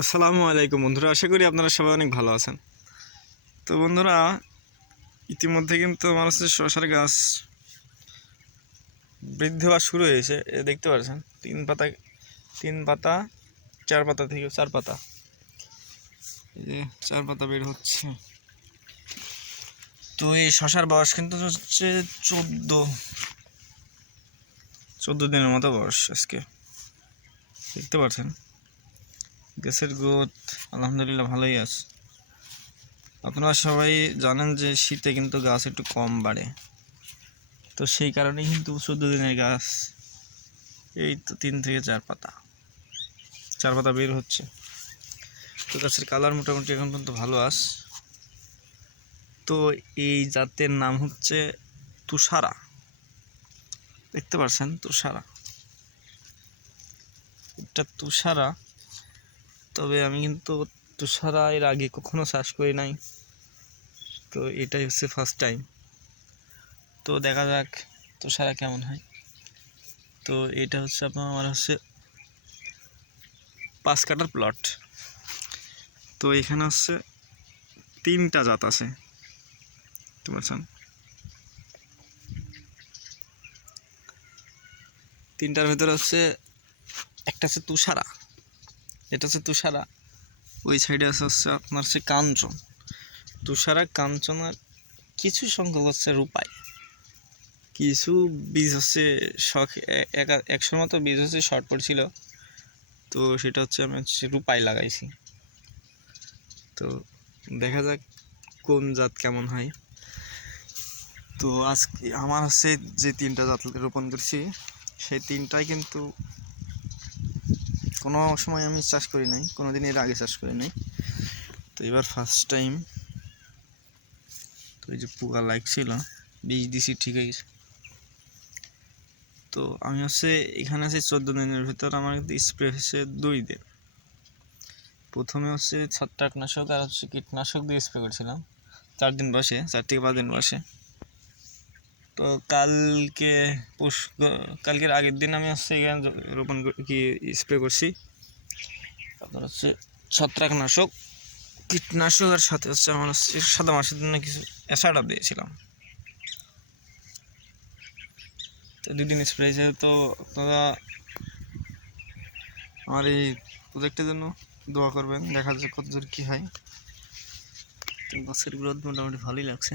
আসসালামু আলাইকুম বন্ধুরা, আশা করি আপনারা সবাই অনেক ভালো আছেন। তো বন্ধুরা, ইতিমধ্যে কিন্তু আমার হচ্ছে শশার গাছ বৃদ্ধি হওয়া শুরু হয়েছে। দেখতে পাচ্ছেন, তিন পাতা তিন পাতা, চার পাতা থেকে চার পাতা। এই যে চার পাতা বের হচ্ছে। তো এই শশার বয়স কিন্তু হচ্ছে চোদ্দ চোদ্দ দিনের মতো বয়স আজকে। দেখতে পাচ্ছেন? গ্যাসের গ্রোথ আলহামদুলিল্লাহ ভালোই আছে। আপনারা সবাই জানেন যে শীতে কিন্তু গাছ একটু কম বাড়ে। তো সেই কারণেই কিন্তু চোদ্দ দিনের গাছ এই তো তিন থেকে চার পাতা চার পাতা বের হচ্ছে। তো গাছের কালার মোটামুটি এখন পর্যন্ত ভালো আস তো এই জাতের নাম হচ্ছে তুষারা। দেখতে পাচ্ছেন তুষারা। এটা তুষারা তবে আমি কিন্তু তুষারা এর আগে কখনো চাষ করি নাই। তো এটাই হচ্ছে ফার্স্ট টাইম তো দেখা যাক তুষারা কেমন হয়। তো এটা হচ্ছে আপনার, আমার হচ্ছে পাঁচ কাটার প্লট তো এখানে হচ্ছে তিনটা জাত আছে। বুঝতে পারছেন তিনটার ভিতরে হচ্ছে একটা হচ্ছে তুষারা। এটা হচ্ছে তুষারা। ওই সাইডে আছে হচ্ছে আপনার হচ্ছে কাঞ্চন। তুষারা, কাঞ্চনার কিছু সংখ্যক হচ্ছে রূপাই। কিছু বীজ হচ্ছে শখ একা- একশোর মতো বীজ হচ্ছে শর্ট পড়ছিল। তো সেটা হচ্ছে আমি হচ্ছে রূপাই লাগাইছি। তো দেখা যাক কোন জাত কেমন হয়। তো আজকে আমার হচ্ছে যে তিনটা জাত রোপণ করছি, সেই তিনটাই কিন্তু কোনো সময় আমি চাষ করি নাই কোনো দিন এর আগে চাষ করি নাই। তো এবার ফার্স্ট টাইম তো এই যে পোকা লাগছিল বীজ দিছি ঠিক আছে তো আমি হচ্ছে এখানে আছি চোদ্দ দিনের ভিতর, আমার স্প্রে হচ্ছে দুই দিন। প্রথমে হচ্ছে ছত্রাকনাশক আর হচ্ছে কীটনাশক দিয়ে স্প্রে করেছিলাম। চার দিন বসে, চার থেকে পাঁচ দিন বসে। তো কালকে পুষ কালকের আগের দিন আমি হচ্ছে এখানে রোপণ কি স্প্রে করছি। তারপর হচ্ছে ছত্রাকনাশক, কীটনাশক আর সাথে হচ্ছে আমার হচ্ছে সাদা মাসের জন্য কিছু অ্যাসাডা দিয়েছিলাম। তো দুদিন স্প্রে হয়েছে, তো আপনারা আমার এই প্রজেক্টের জন্য দোয়া করবেন, দেখা যাচ্ছে কত দূর কী হয়। তো গাছের গ্রোথ মোটামুটি ভালোই লাগছে।